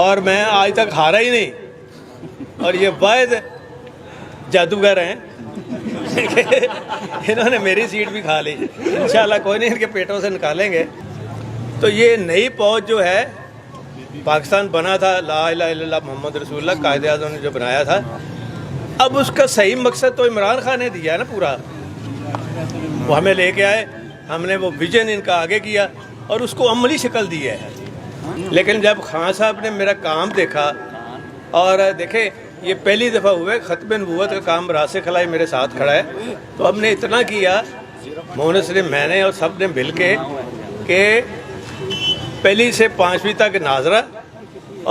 اور میں آج تک ہارا ہی نہیں، اور یہ واحد جادوگر ہیں انہوں نے میری سیٹ بھی کھا لی، انشاءاللہ کوئی نہیں، ان کے پیٹوں سے نکالیں گے۔ تو یہ نئی فوج جو ہے، پاکستان بنا تھا لا الہ الا اللہ محمد رسول اللہ، قائد اعظم نے جو بنایا تھا، اب اس کا صحیح مقصد تو عمران خان نے دیا نا پورا، وہ ہمیں لے کے آئے، ہم نے وہ ویژن ان کا آگے کیا اور اس کو عملی شکل دی ہے۔ لیکن جب خان صاحب نے میرا کام دیکھا، اور دیکھیں یہ پہلی دفعہ ہوئے ختم نبوت کا کام راز سے خلائی میرے ساتھ کھڑا ہے، تو ہم نے اتنا کیا مونس نے، میں نے اور سب نے مل کے، کہ پہلی سے 5ویں تک ناظرہ،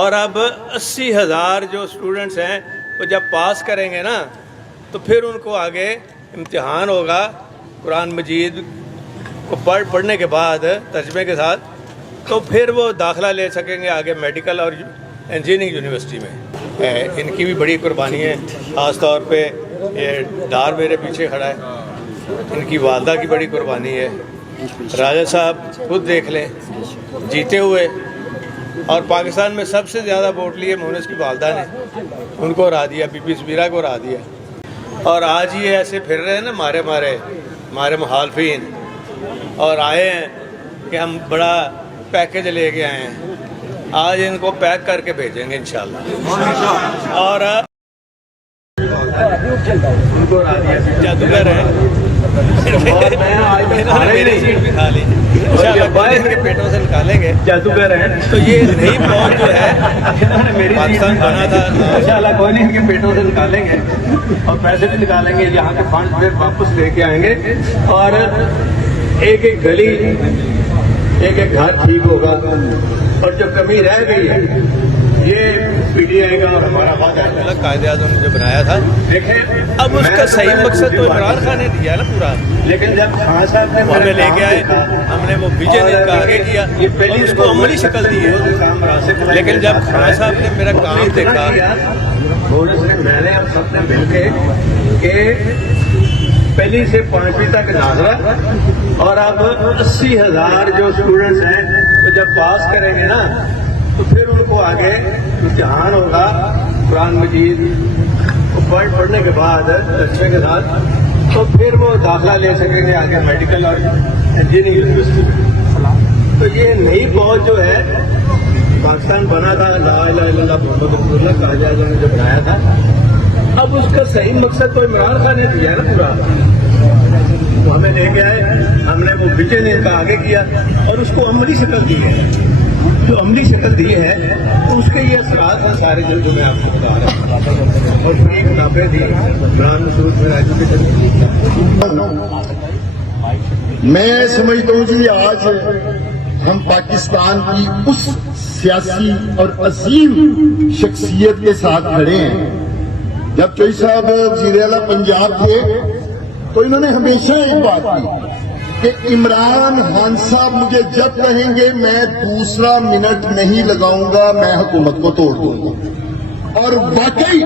اور اب 80,000 جو اسٹوڈنٹس ہیں وہ جب پاس کریں گے نا تو پھر ان کو آگے امتحان ہوگا قرآن مجید کو پڑھنے کے بعد ترجمے کے ساتھ، تو پھر وہ داخلہ لے سکیں گے آگے میڈیکل اور انجینئرنگ یونیورسٹی میں۔ ان کی بھی بڑی قربانی ہے، خاص طور پہ یہ ڈار میرے پیچھے کھڑا ہے، ان کی والدہ کی بڑی قربانی ہے۔ راجہ صاحب خود دیکھ لیں، جیتے ہوئے، اور پاکستان میں سب سے زیادہ ووٹ لیے مونس کی والدہ نے، ان کو ہرا دیا، بی بی سمیرہ کو ہرا دیا، اور آج یہ ایسے پھر رہے ہیں نا ہمارے مخالفین، اور آئے ہیں کہ ہم بڑا پیکج لے کے آئے ہیں، آج ان کو پیک کر کے بھیجیں گے انشاءاللہ۔ اور ان کو ہرا دیا، جادوگر ہیں، انہوں نے میری سیٹ بھی کھا لی، انشاءاللہ کوئی ان کے پیٹوں سے نکالیں گے، جادوگر ہیں۔ تو یہ نئی فوج جو ہے، پاکستان بنا تھا، انشاءاللہ کوئی نہیں، ان کے پیٹوں سے نکالیں گے اور پیسے بھی نکالیں گے، یہاں کے فنڈ پھر واپس لے کے آئیں گے، اور ایک ایک گلی، ایک ایک گھر ٹھیک ہوگا، اور جو کمی رہ گئی ہے یہ پی ٹی آئی کا اور ہمارا وعدہ ہے، قائد اعظم نے جو بنایا تھا، دیکھیں اب اس کا صحیح مقصد تو عمران خان نے دیا نا پورا، لیکن جب خان صاحب نے ہمیں لے کے آئے، ہم نے وہ ویژن ان کا آگے کیا اور اس کو عملی شکل دی ہے۔ لیکن جب خان صاحب نے میرا کام دیکھا، میں نے اور سب نے مل کے، کہ پہلی سے 5ویں تک ناظرہ، اور اب 80,000 جو اسٹوڈنٹس ہیں تو جب پاس کریں گے نا تو پھر ان کو آگے امتحان ہوگا قرآن مجید کو پڑھنے کے بعد ترجمے کے ساتھ، تو پھر وہ داخلہ لے سکیں گے آگے میڈیکل اور انجینئرنگ یونیورسٹی میں۔ تو یہ نئی فوج جو ہے، پاکستان بنا تھا لا الہ الا اللہ محمد رسول اللہ، قائد اعظم نے جو بنایا تھا، اب اس کا صحیح مقصد تو عمران خان نے دیا نا پورا، وہ ہمیں لے کے آئے، ہم نے وہ ویژن ان کا آگے کیا اور اس کو عملی شکل دی ہے۔ جو عملی شکل دی ہے تو اس کے یہ اثرات ہیں سارے جو میں آپ کو بتا رہا ہوں، اور فری کتابیں دی، قرآن مسعود میں میں سمجھتا ہوں جی آج ہم پاکستان کی اس سیاسی اور عظیم شخصیت کے ساتھ کھڑے ہیں۔ جب چوئی صاحب وزیر اعلیٰ پنجاب تھے تو انہوں نے ہمیشہ ایک بات کی کہ عمران خان صاحب مجھے جب کہیں گے میں دوسرا منٹ نہیں لگاؤں گا، میں حکومت کو توڑ دوں گا۔ اور واقعی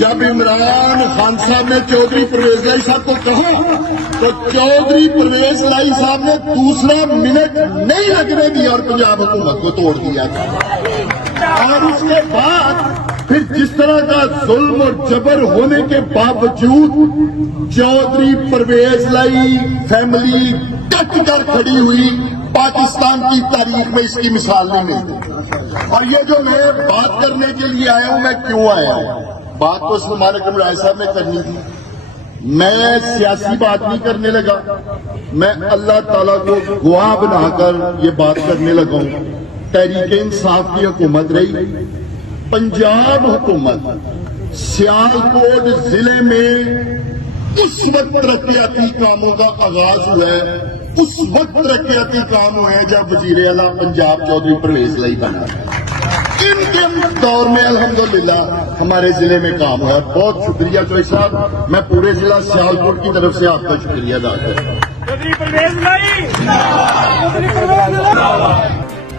جب عمران خان صاحب نے چودھری پرویز لائی صاحب کو کہا تو چودھری پرویز لائی صاحب نے دوسرا منٹ نہیں لگنے دیا اور پنجاب حکومت کو توڑ دیا تھا۔ اور اس کے بعد پھر جس طرح کا ظلم اور جبر ہونے کے باوجود چودھری پرویز لائی فیملی ڈٹ کر کھڑی ہوئی، پاکستان کی تاریخ میں اس کی مثال نہیں ملتی۔ اور یہ جو میں بات کرنے کے لیے آیا ہوں، میں کیوں آیا ہوں؟ بات تو سلمان اکرم رائے صاحب نے کرنی تھی، میں سیاسی بات نہیں کرنے لگا، میں اللہ تعالیٰ کو گواہ بنا کر یہ بات کرنے لگا ہوں۔ تحریک انصاف کی حکومت رہی، پنجاب حکومت سیالکوٹ ضلع میں اس وقت ترقیاتی کاموں کا آغاز ہوا ہے، اس وقت ترقیاتی کام ہوئے ہیں جب وزیر اعلیٰ پنجاب چودھری پرویز لائی بنا۔ ان کے دور میں الحمدللہ ہمارے ضلع میں کام ہوا۔ بہت شکریہ چوئی صاحب، میں پورے ضلع سیالکوٹ کی طرف سے آپ کا شکریہ ادا کرتا ہوں۔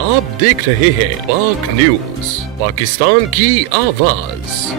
آپ دیکھ رہے ہیں پاک نیوز، پاکستان کی آواز۔